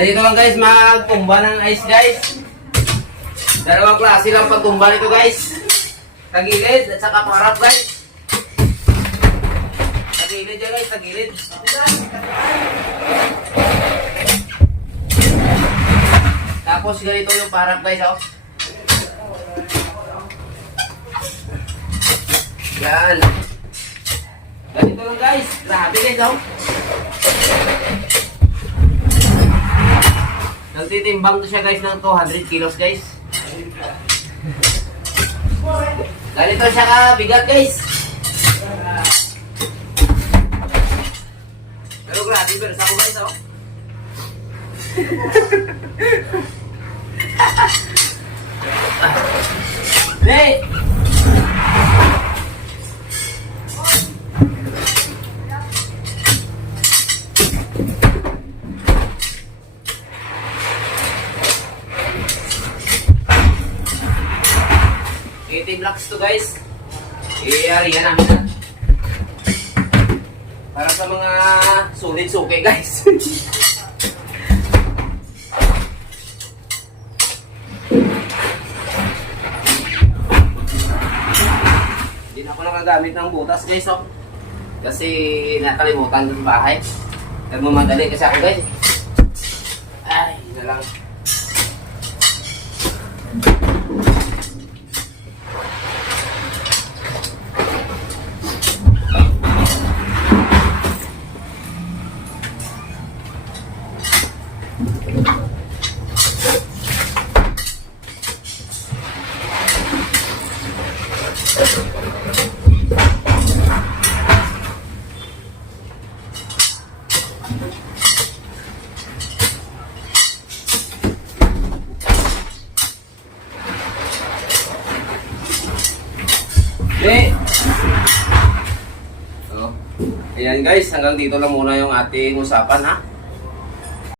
Ganito lang guys, magtumba ng ice guys. Dalawang klase lang pagtumba nito guys. Tagilid at saka parap guys. Tagilid yan guys, tagilid. Tapos ganito yung parap guys, oh. Yan. Ganito lang guys. Grabe guys, oh. Nagtitimbang to siya guys ng 200 kilos guys. Ganito siya kabigat guys. Pero grabe, pero sa ako guys, oh. Hey! Blocks to guys. I-area namin na. Para sa mga solid suke guys. Hindi na ako nakagamit ng butas guys, oh. Kasi nakalimutan doon sa bahay. Nagmamadali kasi ako guys. Ay, na lang. Okay. So, ayan guys, hanggang dito lang muna yung ating usapan ha.